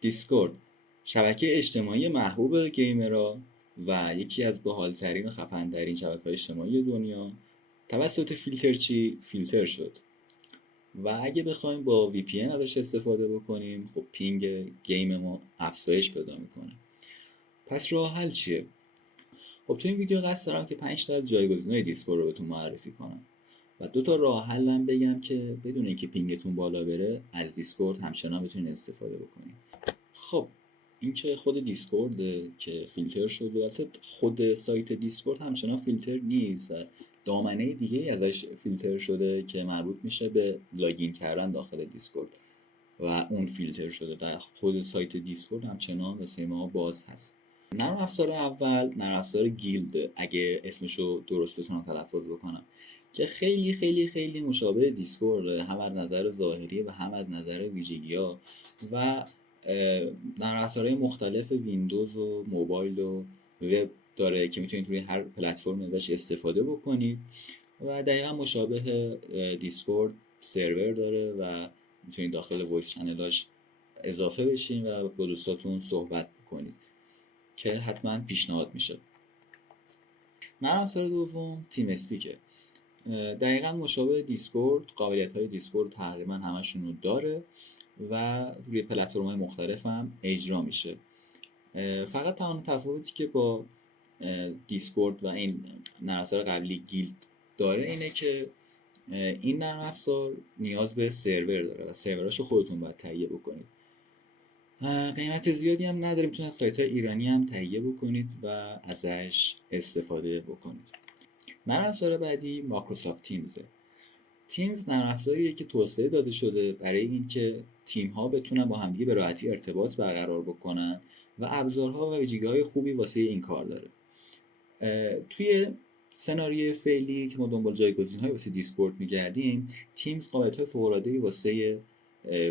دیسکورد شبکه اجتماعی محبوب گیمرها و یکی از باحال‌ترین و خفن‌ترین شبکه‌های اجتماعی دنیا توسط فیلترچی فیلتر شد و اگه بخوایم با VPN ازش استفاده بکنیم خب پینگ گیم ما افزایش پیدا میکنه. پس راه حل چیه؟ خب تو این ویدیو قصد دارم که 5 تا از جایگزین‌های دیسکورد رو بهتون معرفی کنم و 2 تا راه حلم بگم که بدون اینکه پینگتون بالا بره از دیسکورد همچنان بتونید استفاده بکنید. خب این که خود دیسکورد که فیلتر شد و البته خود سایت دیسکورد همچنان فیلتر نیست و دامنه دیگه ازش فیلتر شده که مربوط میشه به لاگین کردن داخل دیسکورد و اون فیلتر شده. در خود سایت دیسکورد همچنان واسه ما باز هست. نرم افزار اول نرم افزار گیلد، اگه اسمشو درست بتونم تلفظ بکنم، که خیلی خیلی خیلی مشابه دیسکورد هم از نظر ظاهری و هم از نظر ویژگی‌ها و نرم افزارهای مختلف ویندوز و موبایل و وب داره که میتونید روی هر پلتفرم ازش استفاده بکنید و دقیقا مشابه دیسکورد سرور داره و میتونید داخل وایس چنلاش اضافه بشین و با دوستاتون صحبت بکنید که حتما پیشنهاد میشه. نرم افزار دوم تیم اسپیکه. دقیقا مشابه دیسکورد، قابلیت های دیسکورد تقریبا همشون رو داره و روی پلتفرم های مختلف هم اجرا میشه. فقط تمام تفاوتی که با دیسکورد و این نرم افزار قبلی گیلد داره اینه که این نرم افزار نیاز به سرور داره و سروراشو خودتون باید تهیه بکنید. قیمت زیادی هم نداره، میتونید از سایت های ایرانی هم تهیه بکنید و ازش استفاده بکنید. نرم افزار بعدی مایکروسافت تیمز نرم افزاریه که توسعه داده شده برای اینکه تیم ها بتونن با همدیگه به راحتی ارتباط برقرار بکنن و ابزارها و ویژگی‌های خوبی واسه این کار داره. توی سناریوی فعلی که ما دنبال جایگزین‌های واسه دیسکورد می‌گردیم، تیمز قابلیت‌های فوق‌العاده‌ای واسه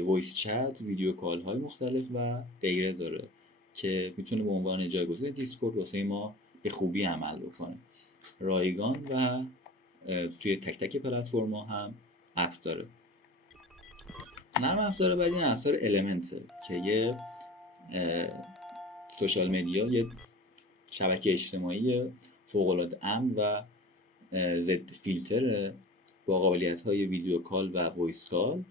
وایس چت، ویدیو کال های مختلف و غیره داره که میتونه به عنوان جایگزین دیسکورد واسه ما به خوبی عمل بکنه. رایگان و توی تک تک پلتفرما هم اپ داره. نرم افزار بعدی نرم افزار المنته که یه سوشال مدیا، یه شبکه اجتماعی فوق‌العاده امن و ضد فیلتر با قابلیت‌های ویدیو کال و وایس کال.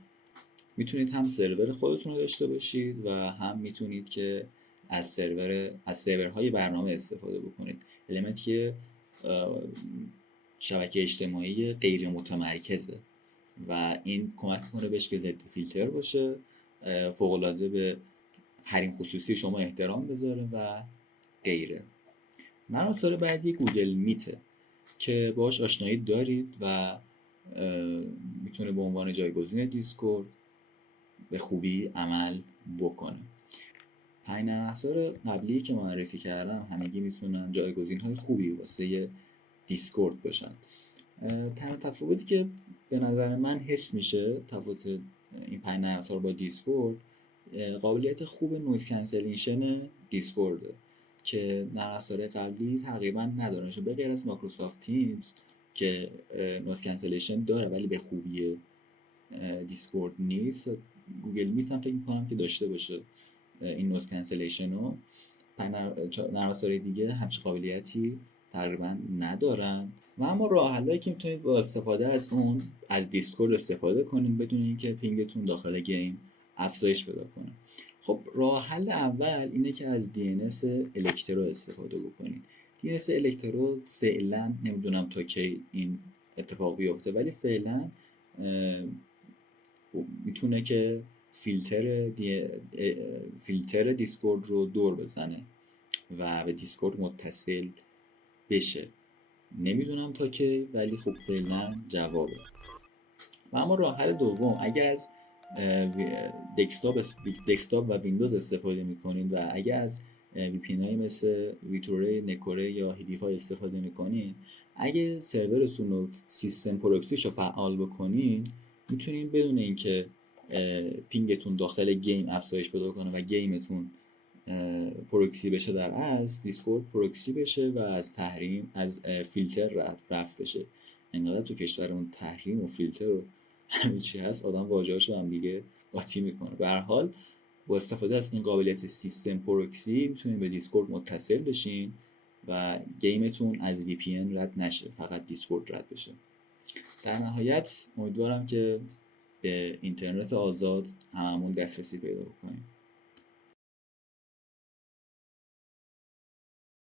میتونید هم سرور خودتون رو داشته باشید و هم میتونید که از سرورهای برنامه استفاده بکنید. المنت شبکه اجتماعی غیر متمرکزه و این کمک میکنه بهش که ضد فیلتر باشه، فوق‌العاده به حریم خصوصی شما احترام بذاره و غیره. نرم افزار بعدی گوگل میته که باهاش آشنایی دارید و میتونه به عنوان جایگزین دیسکورد به خوبی عمل بکنه. 5 نرم افزار قبلی که معرفی کردم همگی میتونن جایگزین‌های خوبی واسه دیسکورد باشن. تنها تفاوتی که به نظر من حس میشه تفاوت این 5 نرم افزار با دیسکورد، قابلیت خوب نویز کنسلیشن دیسکورده که نرم افزار قبلی تقریبا ندارن، به غیر از مایکروسافت تیمز که نویز کنسلیشن داره ولی به خوبی دیسکورد نیست. گوگل میت هم فکر میکنم که داشته باشه این نویز کنسلیشن رو. نرم افزار دیگه همچین قابلیتی تقریبا ندارن و اما راه حلایی که میتونید با استفاده از اون از دیسکورد استفاده کنید بدون اینکه پینگتون داخل گیم افزایش پیدا کنه. خب راه حل اول اینه که از DNS الکترو استفاده بکنید. DNS الکترو فعلا نمیدونم تا کی این اتفاق بیفته ولی فعلا میتونه که فیلتر دیسکورد رو دور بزنه و به دیسکورد متصل بشه. نمیدونم تا کی ولی خب فعلا جوابه. و اما راه حل دوم، اگر از دسکتاپ و ویندوز استفاده میکنید و اگر از VPN های مثل ویتوره، نکوره یا هیلیفای استفاده میکنید، اگه سرورتون رو سیستم پروکسیش رو فعال بکنید میتونید بدون اینکه پینگتون داخل گیم افزایش پیدا کنه و گیمتون پروکسی بشه در اصل دیسکورد پروکسی بشه و از فیلتر رفت بشه. انقدر تو کشورمون تحریم و فیلتر و همه چی هست آدم واژه‌هاشو هم دیگه قاطی میکنه. به هر حال با استفاده از این قابلیت سیستم پروکسی میتونین به دیسکورد متصل بشین و گیمتون از VPN رد نشه، فقط دیسکورد رد بشه. در نهایت امیدوارم که به اینترنت آزاد هممون دسترسی پیدا کنیم.